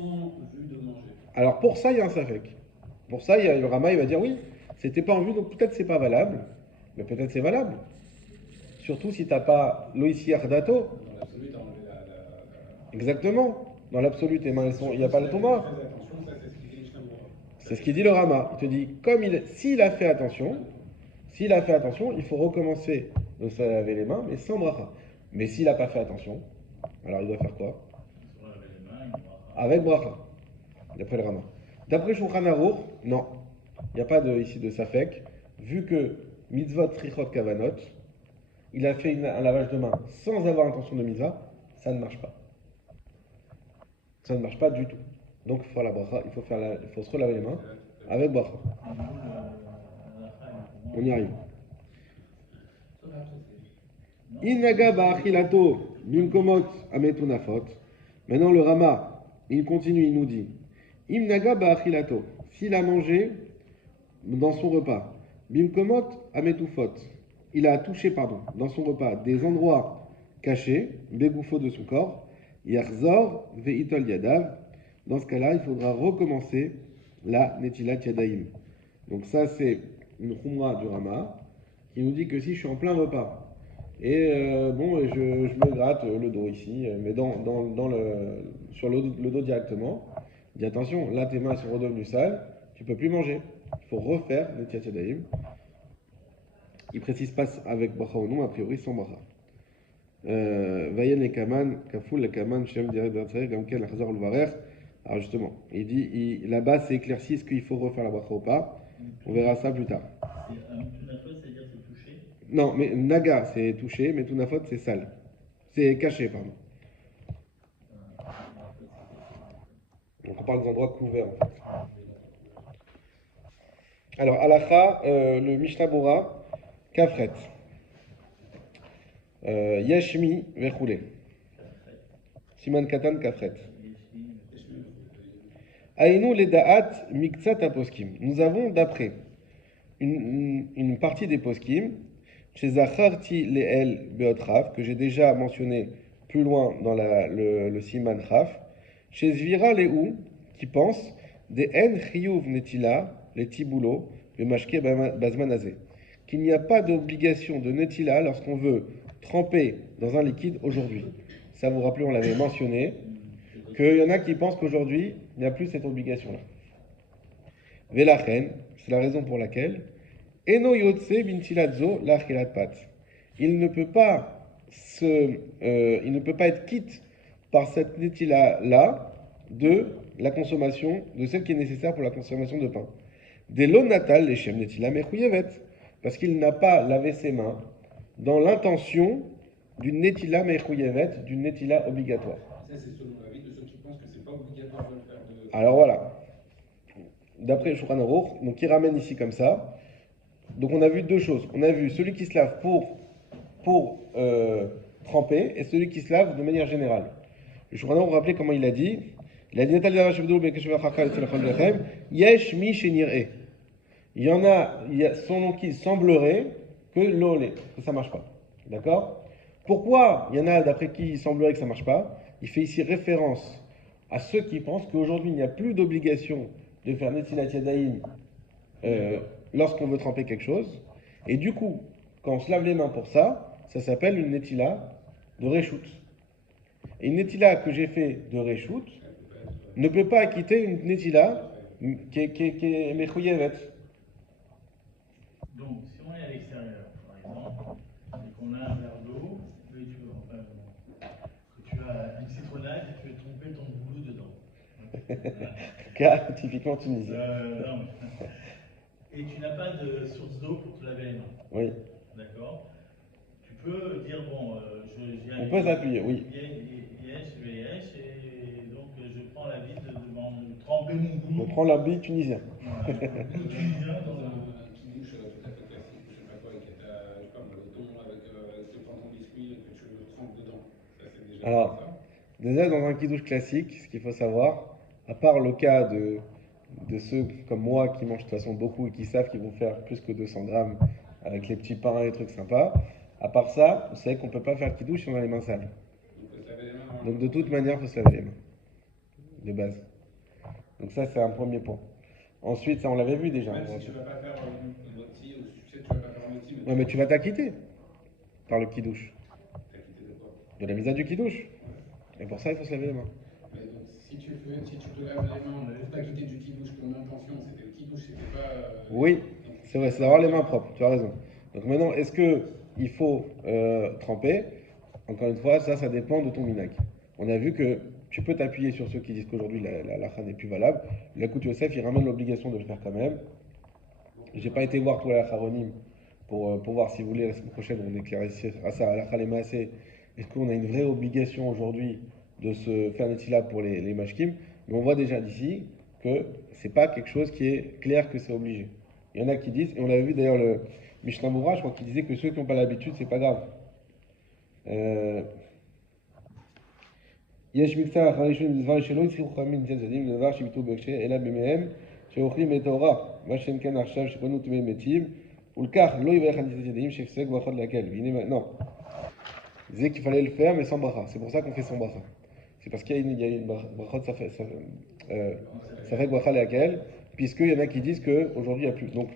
en vue de manger. Alors, pour ça, il y a un safek. Pour ça, le Rama, il va dire oui, c'était pas en vue, donc peut-être c'est pas valable, mais peut-être c'est valable. Surtout si t'as pas l'oïsi ardato. Dans l'absolu, t'as enlevé Exactement. Dans l'absolu, tes mains, il n'y a pas le tomba. Fais attention, ça c'est ce qu'il dit Mishnah Berurah. C'est ce qu'il dit le Rama. Il te dit, s'il a fait attention, il faut recommencer de se laver les mains, mais sans bracha. Mais s'il n'a pas fait attention, alors il doit faire quoi? Il se laver les mains, il bracha. Avec bracha, d'après le Rama. D'après Shulchan Aruch, non. Il n'y a pas ici de safek. Vu que mitzvot trichot kavanot, il a fait un lavage de main sans avoir intention de mitzvah, ça ne marche pas. Ça ne marche pas du tout. Donc il faut faire la bracha, il faut se relaver les mains avec bracha. Et nous, la fin, On y arrive. Non. Inaga ba'achilato bimkomot ametunafot. Maintenant le Rama, il continue, il nous dit Imnaga ba'achilato. S'il a mangé dans son repas, bimkomot ametufot. Il a touché, dans son repas, des endroits cachés, bégoufos de son corps. Yarzor ve'itol yadav. Dans ce cas-là, il faudra recommencer la netilat yadaim. Donc ça, c'est une khumra du Rama qui nous dit que si je suis en plein repas et je me gratte le dos ici, mais sur le dos directement, il dit attention, là tes mains sont redevenues sales, tu peux plus manger. Il faut refaire netilat yadaim. Il précise pas avec bracha ou non, a priori sans bracha. Vayen le kaman, kaful le kaman, shem direct d'atzaïr, gamken la chazar levarer. Alors justement, il dit, là-bas c'est éclairci, est-ce qu'il faut refaire la bracha ou pas? On verra ça plus tard. Tunafot, c'est-à-dire c'est touché. Non, mais naga c'est touché, mais tunafot c'est sale. C'est caché, pardon. Donc on parle des endroits couverts en fait. Alors, halacha, le Mishnah Bora, kafret. Yashmi vechule. Siman katan kafret. Aïnou le da'at miktsat aposkim. Nous avons d'après une partie des poskim, chez Zacharti le'el beotraf, que j'ai déjà mentionné plus loin dans le Siman Chaf, chez Zvira le'ou, qui pense des en chiyuv netila, les tiboulo, le mashke bazmanazé, qu'il n'y a pas d'obligation de netila lorsqu'on veut tremper dans un liquide aujourd'hui. Ça vous rappelez, on l'avait mentionné, qu'il y en a qui pensent qu'aujourd'hui, il n'y a plus cette obligation-là. Velachen, c'est la raison pour laquelle, Eno yotse bintilazo l'achilat pat. Il ne peut pas être quitte par cette netila-là de la consommation, de celle qui est nécessaire pour la consommation de pain. Des lo natal les shem netila mechuyevet, parce qu'il n'a pas lavé ses mains dans l'intention d'une netila mechuyevet, d'une netila obligatoire. Ça, c'est selon l'avis de ceux qui pensent que c'est pas obligatoire de le faire. Alors voilà. d'après le Shulchan Aruch, donc il ramène ici comme ça. Donc on a vu deux choses. On a vu celui qui se lave pour tremper et celui qui se lave de manière générale. Le Shulchan Aruch, vous rappelez comment il a dit? Il a dit Yesh mi shenir'e. Il y en a, selon qui semblerait que l'olé, que ça ne marche pas. D'accord? Pourquoi il y en a d'après qui il semblerait que ça ne marche pas? Il fait ici référence à ceux qui pensent qu'aujourd'hui il n'y a plus d'obligation de faire Netilat Yadayim lorsqu'on veut tremper quelque chose. Et du coup, quand on se lave les mains pour ça, ça s'appelle une Netila de Reshout. Et une Netila que j'ai fait de Reshout ne peut pas acquitter une Netila qui est Mechouyevet. Donc, si on est à l'extérieur, par exemple, et qu'on a un verre d'eau, que tu as une citronnade et tu veux tromper ton boulot dedans. Cas typiquement tunisien. Non. Et tu n'as pas de source d'eau pour te laver les mains. Oui. D'accord. Tu peux dire, bon, on peut s'appuyer, oui. Yesh, et donc je prends la bite de tremper mon boulot. On prend l'habit tunisien. Voilà. Tunisien dans un qui douche tout à fait classique, je sais pas quoi, qui est à, je sais pas, le thon avec tu prends ton biscuit et que tu le trempes dedans. Ça c'est déjà Alors, ça. déjà dans un kidouche classique, ce qu'il faut savoir, à part le cas de ceux comme moi qui mangent de toute façon beaucoup et qui savent qu'ils vont faire plus que 200 grammes avec les petits pains et les trucs sympas, à part ça, vous savez qu'on ne peut pas faire kidouche si on a les mains sales. Donc de toute manière, il faut se laver les mains, de base. Donc ça, c'est un premier point. Ensuite, ça on l'avait vu déjà. Même si tu ne vas pas faire un moti, ou tu sais, tu vas pas faire un moti, Ouais, mais tu vas t'acquitter par le kidouche. T'acquitter de quoi? De la mise à du kidouche. Et pour ça, il faut se laver les mains. Mais donc, si tu te laves les mains pour t'acquitter du kidouche, ton intention c'était le kidouche, c'était pas. Oui, c'est vrai, c'est d'avoir les mains propres, tu as raison. Donc maintenant, est-ce qu'il faut tremper? Encore une fois, ça dépend de ton minag. On a vu que tu peux t'appuyer sur ceux qui disent qu'aujourd'hui la lacha n'est plus valable. Le coup Yosef, il ramène l'obligation de le faire quand même. J'ai pas été voir tous les lacharonim pour voir si vous voulez la semaine prochaine on éclaircira ça à la Maasé. Est-ce qu'on a une vraie obligation aujourd'hui de se faire netila pour les mashkim? Mais on voit déjà d'ici que c'est pas quelque chose qui est clair que c'est obligé. Il y en a qui disent, et on avait vu d'ailleurs le Mishnah Moura, je crois qu'il disait que ceux qui n'ont pas l'habitude, c'est pas grave. יש מקצה החרישון בדבר שלא הצליחו חכמים מצד צדדים לדבר שביטאו בהקשר אלא בימיהם שאוכלים את האורה מה שהם כן עכשיו שקנו טמאי מתים ולכך לא יברך על מצד צדדים שהפסק ברכות להקל והנה maintenant il disait qu'il fallait le faire mais sans bracha, c'est pour ça qu'on fait sans bracha, c'est parce qu'il y a une brachot ça fait bracha laquelle, puisqu'il y en a qui disent qu'aujourd'hui il n'y a plus, donc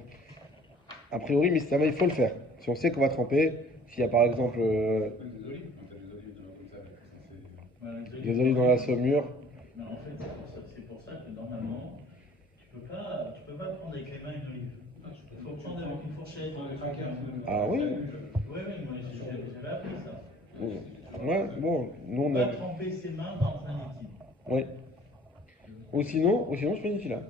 a priori Mistama il faut le faire si on sait qu'on va tremper, s'il y a par exemple des olives dans la saumure. Mais en fait, c'est pour ça que normalement, tu peux pas prendre avec les mains une olive. Il faut prendre avec une fourchette. Ah oui? Oui, moi j'avais appris ça. Ouais, bon, nous on a. a. Pas tremper ses mains dans un liquide. Oui. Ou sinon je fais une fila,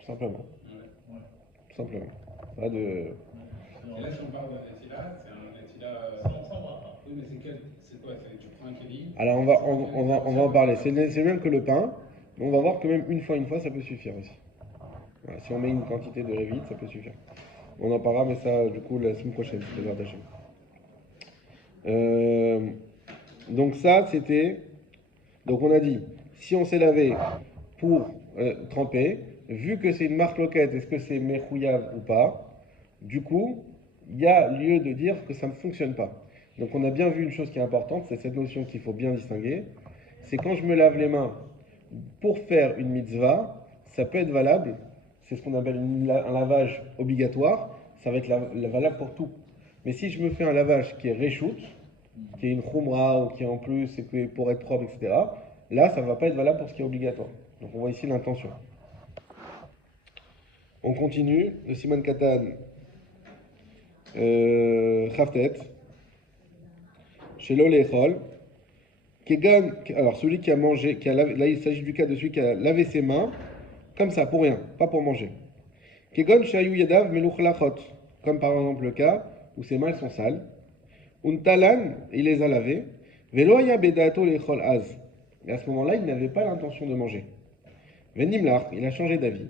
tout simplement. Ouais. Tout simplement. Pas de. Et là, si on parle d'un netila, c'est un netila. Sans bras. Oui, mais c'est quoi? Tu prends un kéli? Alors on va en parler. C'est même que le pain, mais on va voir que même une fois, ça peut suffire aussi. Voilà, si on met une quantité de révite, ça peut suffire. On en parlera, mais ça, du coup, la semaine prochaine, c'est les Hachem. Donc ça, c'était... Donc on a dit, si on s'est lavé pour tremper, vu que c'est une marque loquette, est-ce que c'est mechouyav ou pas? Du coup, il y a lieu de dire que ça ne fonctionne pas. Donc on a bien vu une chose qui est importante, c'est cette notion qu'il faut bien distinguer. C'est quand je me lave les mains pour faire une mitzvah, ça peut être valable. C'est ce qu'on appelle un lavage obligatoire. Ça va être valable pour tout. Mais si je me fais un lavage qui est reshoot, qui est une khumra ou qui est en plus c'est pour être propre, etc., là, ça ne va pas être valable pour ce qui est obligatoire. Donc on voit ici l'intention. On continue. Le Siman Katan Chavtet. Chez l'oléchol, alors celui qui a mangé, là il s'agit du cas de celui qui a lavé ses mains, comme ça, pour rien, pas pour manger. Kegon shayu yadav meluchlachot, comme par exemple le cas où ses mains sont sales. Untalan, il les a lavées. Veloya bedato lechol az. Et à ce moment-là, il n'avait pas l'intention de manger. Venimlar, il a changé d'avis.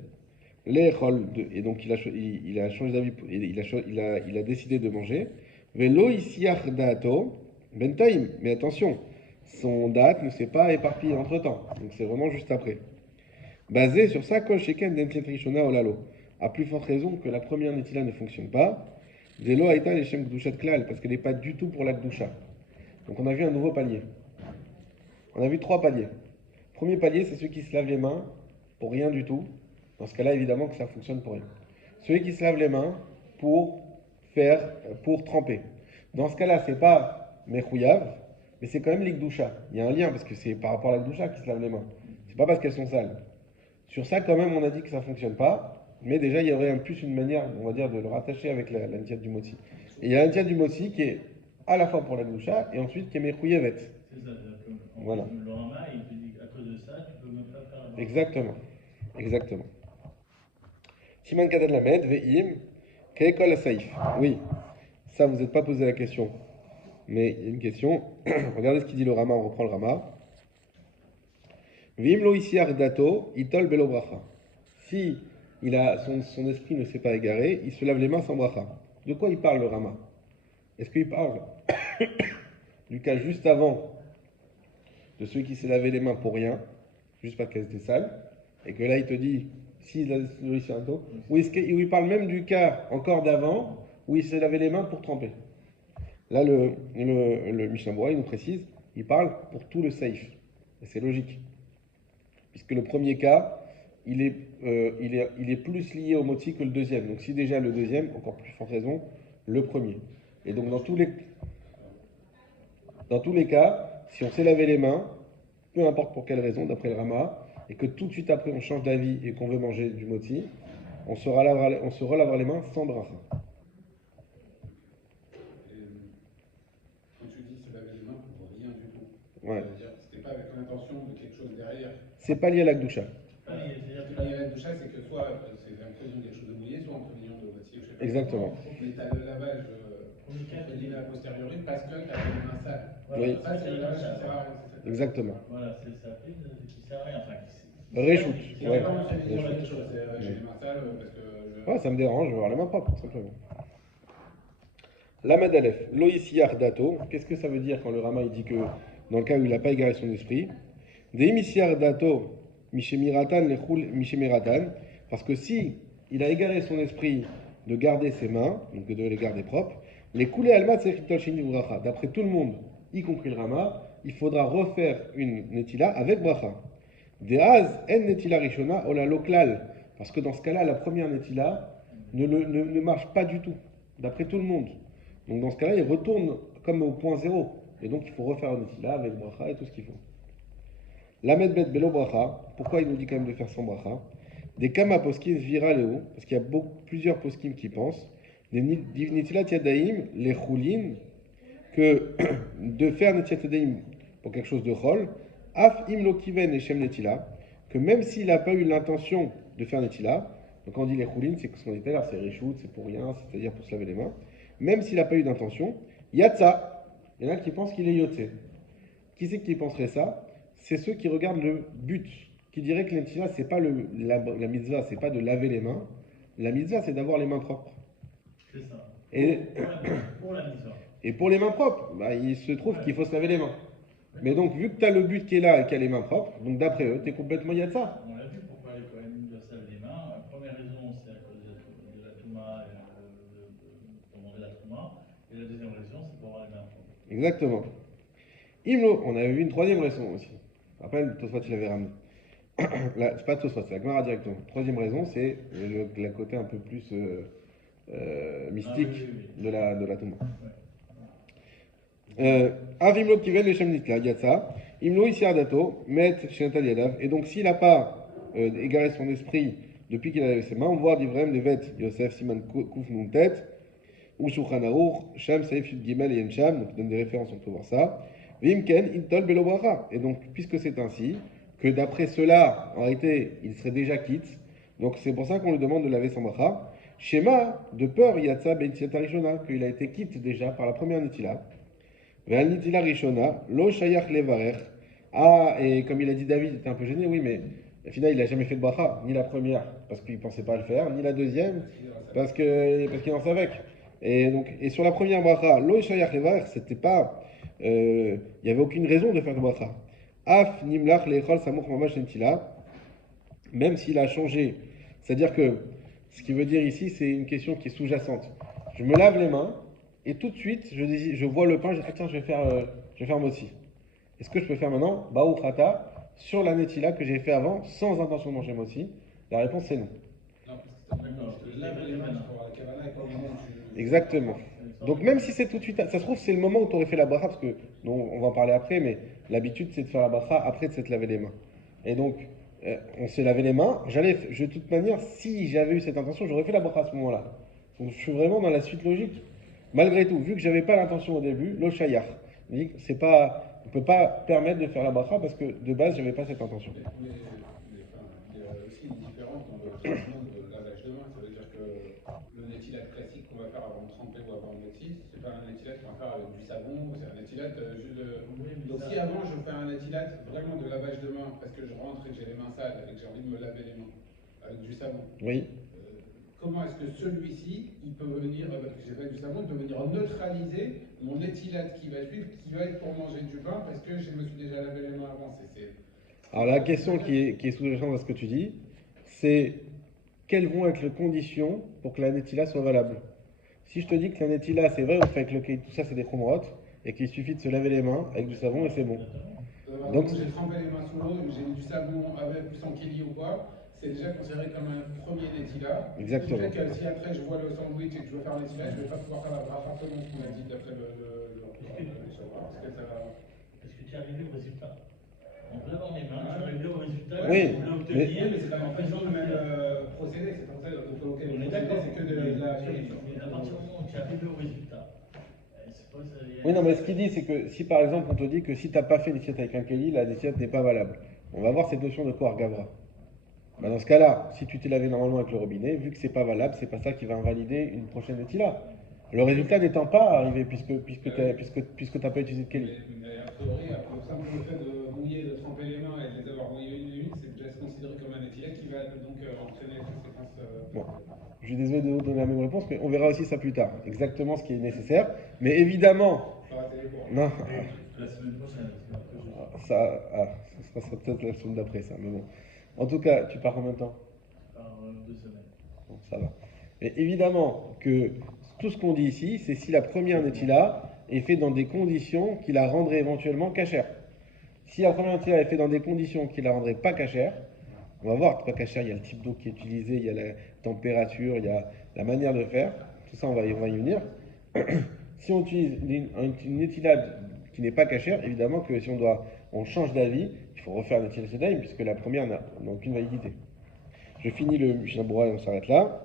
les chol, et donc il a changé d'avis, il a décidé de manger. Velo isiach daato bentaim. Mais attention, son date ne s'est pas éparpillé entre temps. Donc c'est vraiment juste après. Basé sur ça, kol sheken d'entiet rishona olalo. À plus forte raison que la première netila ne fonctionne pas. Velo aita leshem gdushat klal, parce qu'elle n'est pas du tout pour la gdusha. Donc on a vu un nouveau palier. On a vu 3 paliers. Premier palier, c'est ceux qui se lavent les mains pour rien du tout. Dans ce cas-là, évidemment que ça fonctionne pour rien. Celui qui se lave les mains pour pour tremper. Dans ce cas-là, c'est pas mechouyav, mais c'est quand même l'ikdoucha. Il y a un lien parce que c'est par rapport à la gdoucha qui se lave les mains. C'est pas parce qu'elles sont sales. Sur ça, quand même, on a dit que ça fonctionne pas. Mais déjà, il y aurait plus une manière, on va dire, de le rattacher avec la ntiat du motzi. Et il y a la ntiat du motzi qui est à la fois pour la gdoucha et ensuite qui est mechouyavet. C'est ça, c'est-à-dire que Voilà. le Rama, il te dit qu'à cause de ça, tu peux même pas faire la bracha. Exactement. Exactement. Siman Kadad Lamed, Ve'im, Ke'ekol Saïf. Oui, ça vous n'êtes pas posé la question. Mais il y a une question. Regardez ce qu'il dit le Rama, on reprend le Rama. Ve'im lo isiar dato, itol belo bracha. Si son esprit ne s'est pas égaré, il se lave les mains sans bracha. De quoi il parle le Rama? Est-ce qu'il parle du cas juste avant de celui qui s'est lavé les mains pour rien, juste parce qu'elles étaient sales, et que là il te dit, s'il a ici un taux, ou il parle même du cas encore d'avant, où il s'est lavé les mains pour tremper. Là le Mishnah Berurah, il nous précise, il parle pour tout le safe, et c'est logique, puisque le premier cas, il est plus lié au moti que le deuxième, donc si déjà le deuxième, encore plus forte raison, le premier. Et donc dans tous les cas, si on s'est lavé les mains, peu importe pour quelle raison, d'après le Rama, et que tout de suite après on change d'avis et qu'on veut manger du moti, on se relavera les mains sans bracha. Quand tu dis se laver les mains pour rien du tout, Ouais. c'est-à-dire c'était pas avec l'intention de quelque chose derrière. C'est pas lié à la gdoucha. C'est-à-dire Ce qui est la doucha, c'est que soit c'est en prévision de quelque chose de mouillé, soit en prévision de moitié. Exactement. Mais tu as le lavage entre a posteriori parce que tu as les mains sales. Voilà, Oui. Ça, c'est le lavage qui sert à rien. c'est ça. Exactement. Voilà, c'est ça qui sert à rien. Enfin, Réchoute. C'est Ouais. pas mentionné sur la Réchoute. même chose. J'ai les mains sales parce que Ouais, ça me dérange, je veux avoir les mains propres, tout simplement. La Aleph, Loïsiar dato, qu'est-ce que ça veut dire quand le Rama il dit que dans le cas où il n'a pas égaré son esprit, Deimisiar dato, Mishemiratan, lechul Mishemiratan, parce que si il a égaré son esprit de garder ses mains, donc de les garder propres, les coulées almat shini bracha. D'après tout le monde, y compris le Rama, il faudra refaire une netila avec bracha. Deaz en netila rishona ola loklal, parce que dans ce cas-là, la première netila ne marche pas du tout, d'après tout le monde. Donc dans ce cas-là, il retourne comme au point zéro. Et donc il faut refaire une netila avec bracha et tout ce qu'il faut. Lamed bet belo bracha, pourquoi il nous dit quand même de faire sans bracha? Des kama poskim viraléo, parce qu'il y a plusieurs poskim qui pensent, des netilat yadaim, les choulin, que de faire netilat yadaim pour quelque chose de chol, af imlo kiven et shem netila, que même s'il n'a pas eu l'intention de faire netila, donc quand on dit les choulin, c'est ce qu'on dit tout à l'heure, c'est reshoot, c'est pour rien, c'est-à-dire pour se laver les mains, même s'il n'a pas eu d'intention, yatsa, il y en a qui pensent qu'il est yotse. Qui c'est qui penserait ça? C'est ceux qui regardent le but, qui diraient que l'entila, c'est pas la mitzvah, c'est pas de laver les mains. La mitzvah, c'est d'avoir les mains propres. c'est ça. Et, Pour la mitzvah. et pour les mains propres, bah, il se trouve qu'il faut se laver les mains. Mais donc, vu que tu as le but qui est là et qu'il y a les mains propres, donc d'après eux, tu es complètement yatsa. On l'a vu pourquoi les Kohanim doivent se laver les mains. La première raison, c'est à cause de la Touma, pour manger la Touma. Et la deuxième raison, c'est pour avoir les mains propres. Exactement. Imlo, on avait vu une troisième raison aussi. Rappelle, Tosfot, il avait ramené. C'est pas Tosfot, c'est la Gemara directement. Troisième raison, c'est le côté un peu plus mystique oui. de la Touma. Ouais. Avimlo kivel le shem nitla, yatsa. Imlo isiardato, met shenatal yadav. Et donc, s'il n'a pas égaré son esprit depuis qu'il a lavé ses mains, on voit d'Ivrem, Devet, Yosef, Siman, Kouf, Nuntet, ou Shulchan Aruch, Sham, Saif, Yud Gimel et Yensham. Donc, il donne des références, on peut voir ça. Vimken, Intol, Belo Bracha. Et donc, puisque c'est ainsi, que d'après cela, en réalité, il serait déjà quitte. Donc, c'est pour ça qu'on lui demande de laver son bracha. Schéma, de peur, Yatsa, Ben Tiata Rishona, qu'il a été quitte déjà par la première Nitila. Ve'al Nitila Rishona, Lo Shayach Levarech. Ah, et comme il a dit David, il était un peu gêné, oui, mais Au final, il n'a jamais fait de bracha, ni la première, parce qu'il ne pensait pas le faire, ni la deuxième, parce qu'il en savait. Et sur la première bracha, lo yishayach levar, c'était pas, il n'y avait aucune raison de faire de bracha. Af nimlach leichol samuch mamash netila, même s'il a changé. C'est-à-dire que ce qui veut dire ici, c'est une question qui est sous-jacente. Je me lave les mains et tout de suite, je vois le pain, je dis, ah tiens, je vais faire motzi. Est-ce que je peux faire maintenant Baou Khata sur la netila que j'ai fait avant sans intention de manger motzi? La réponse est non. Non, parce que tu te laves les mains pour la kavana et pas au moment où tu. Exactement. Donc même si c'est tout de suite, ça se trouve c'est le moment où tu aurais fait la bracha, parce que on va en parler après, mais l'habitude c'est de faire la bracha après de s'être lavé les mains. Et donc on s'est lavé les mains, de toute manière, si j'avais eu cette intention, j'aurais fait la bracha à ce moment-là. Donc je suis vraiment dans la suite logique. Malgré tout, vu que j'avais pas l'intention au début, lo shayar. C'est pas, on peut pas permettre de faire la bracha parce que de base j'avais pas cette intention. Enfin, il y a aussi une différence dans le traitement de lavage de main. Ça veut dire que le netilat classique qu'on va faire avant de tremper ou avant de métis, c'est pas un netilat qu'on va faire avec du savon, c'est un netilat juste de. Donc si avant je fais un netilat vraiment de lavage de main parce que je rentre et que j'ai les mains sales et que j'ai envie de me laver les mains avec du savon, Oui. comment est-ce que celui-ci, il peut venir, parce que j'ai pas du savon, il peut venir neutraliser mon netilat qui va suivre, qui va être pour manger du pain parce que je me suis déjà lavé les mains avant. Alors la question qui est sous-jacente à ce que tu dis, c'est quelles vont être les conditions pour que la netila soit valable. Si je te dis que la netila, c'est vrai, on fait avec le tout ça, c'est des khumrot, et qu'il suffit de se laver les mains avec du savon et c'est bon. Donc j'ai trempé les mains sous l'eau, j'ai mis du savon avec ou sans kéli ou quoi, c'est déjà considéré comme un premier netila. Exactement. Peut-être que si après je vois le sandwich et que je veux faire un netila, je ne vais pas pouvoir faire la bracha selon ce qu'on a dit d'après parce que ça va. Est-ce que tu es arrivé au résultat? En lavant les mains, tu es arrivé au résultat Oui, que vous voulez obtenir. Mais c'est pas en faisant le même procédé, c'est pour ça que On est d'accord, c'est que de la nourriture. mais à partir du moment où tu es arrivé au résultat, oui, non, mais ce qu'il dit, c'est que si par exemple on te dit que si tu n'as pas fait l'initiate avec un keli, la initiate n'est pas valable. On va voir cette notion de quoi Gavra. Bah dans ce cas-là, si tu t'es lavé normalement avec le robinet, vu que c'est pas valable, c'est pas ça qui va invalider une prochaine netila. Le résultat n'étant pas arrivé puisque t'as pas utilisé de keli. Mais a priori, simplement le fait de mouiller, de tremper les mains et de les avoir mouillées une, c'est déjà considéré comme un netila qui va donc entraîner les conséquences. Bon. Je suis désolé de vous donner la même réponse, mais on verra aussi ça plus tard. Exactement ce qui est nécessaire. Mais évidemment. Non. La semaine prochaine. Ça sera peut-être la semaine d'après ça. Mais bon. En tout cas, tu pars combien de temps? Par 2 semaines. Bon, ça va. Mais évidemment que tout ce qu'on dit ici, c'est si la première netila est faite dans des conditions qui la rendraient éventuellement cachère. Si la première netila est faite dans des conditions qui la rendraient pas cachère, on va voir, pas cachère, il y a le type d'eau qui est utilisé, il y a la température, il y a la manière de faire. Tout ça, on va y venir. Si on utilise une netila qui n'est pas cachère, évidemment que si on change d'avis, il faut refaire la netila sedaim, puisque la première n'a aucune validité. Je finis le Mishnah Berurah et on s'arrête là.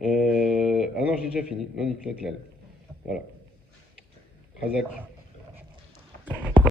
Ah non, j'ai déjà fini. Non, il Voilà. Khazak.